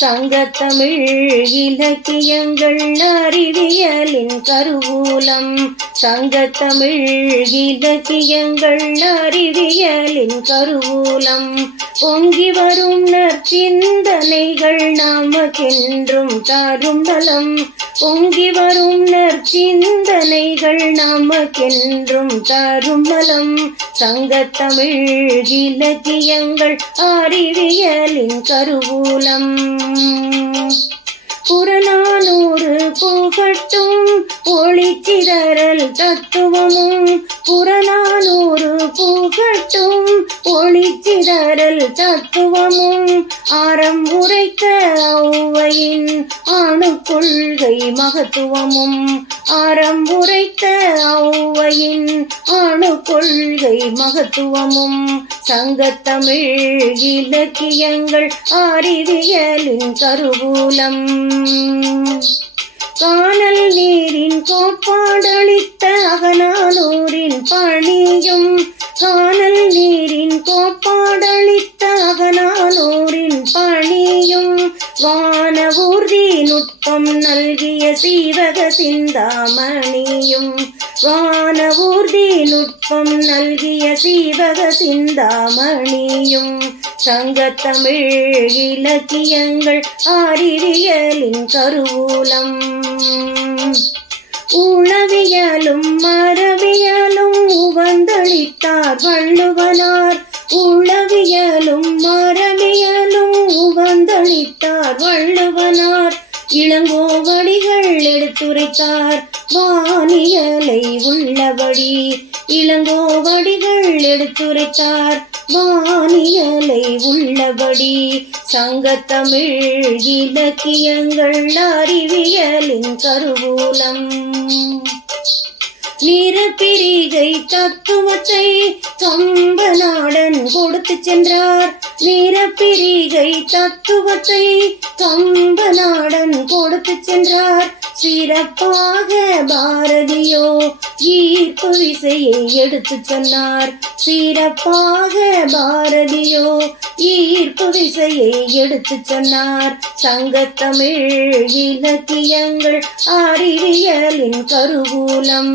சங்கத்தமிழ் இலக்கியங்கள் அறிவியலின் கருவூலம். சங்கத்தமிழ் இலக்கியங்கள் அறிவியலின் கருவூலம். பொங்கி வரும் நற்சிந்தனைகள் நமக்கென்றும் தரும் நலம் பொங்கி வரும் நற்சிந்தனைகள் நமக்கென்றும் தருமலம். நலம் சங்கத்தமிழ் இலக்கியங்கள் அறிவியலின் கருவூலம். புறநானூறு புகட்டும் ஒளிச்சிதறல் தத்துவமும். புறநானூறு புகட்டும் ஒளிச்சிதறல் தத்துவமும் ஆரம் உரைத்த ஔவையின் அணுக்கொள்கை மகத்துவமும் ஆரம் உரைத்த ஔவையின் அணுக்கொள்கை மகத்துவமும் சங்கத்தமிழ் இலக்கியங்கள் அறிவியலின் கருவூலம் காணல் நீரின் கோப்பாடளித்த அகனாலூரின் பணியும் காணல் நீரின் கோப்ப ஊர்தி நுட்பம் நல்கிய சீவக சிந்தாமணியும் வானவூர்தி நுட்பம் நல்கிய சீவக சிந்தாமணியும் சங்கத்தமிழ் இலக்கியங்கள் அறிவியலின் கருவூலம். உளவியலும் மரபியலும் உவந்தளித்தார் வள்ளுவனார். உளவியலும் மரபியலும் உவந்தளித்தார் வள்ளுவனார் எடுத்துரைத்தார். வானியலை உள்ளபடி இளங்கோவடிகள் எடுத்துரைத்தார். வானியலை உள்ளபடி சங்கத்தமிழ் இலக்கியங்கள் அறிவியலின் கருவூலம். நிறப்பிரிகை தத்துவத்தை கம்பநாடன் கொடுத்து சென்றார். நிறப்பிரிகை தத்துவத்தை கம்பநாடன் கொடுத்து சென்றார். சிறப்பாக பாரதியோ ஈர்ப்பு விசையை எடுத்து சொன்னார். சிறப்பாக பாரதியோ ஈர்ப்பு விசையை எடுத்து சொன்னார். சங்கத்தமிழ் இலக்கியங்கள் அறிவியலின் கருவூலம்.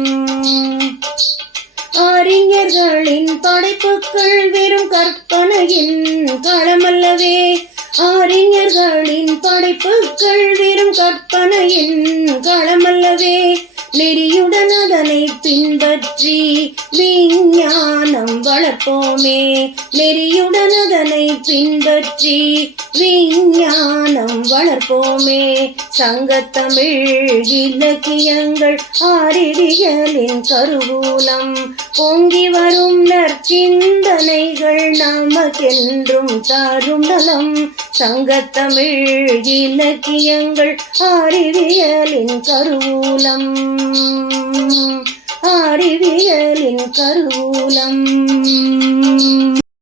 அறிஞர்களின் படைப்புகள் வெறும் கற்பனையின் களமல்லவே. அறிஞர்களின் படைப்புகள் வெறும் கற்ப கற்பனையின் களமல்லவே நெறியுடன் அதனை பின்பற்றி விஞ்ஞான வளர்ப்போமே நெறியுடன் அதனை பின்பற்றி விஞ்ஞானம் வளர்ப்போமே. சங்கத்தமிழ் இலக்கியங்கள் ஆரிடியலின் கருவூலம். பொங்கி வரும் நற்சிந்தனைகள் நமக்கென்றும் தாரும் நலம். சங்கத்தமிழ் இலக்கியங்கள் அறிவியலின் கருவூலம். அறிவியலின் கருவூலம்.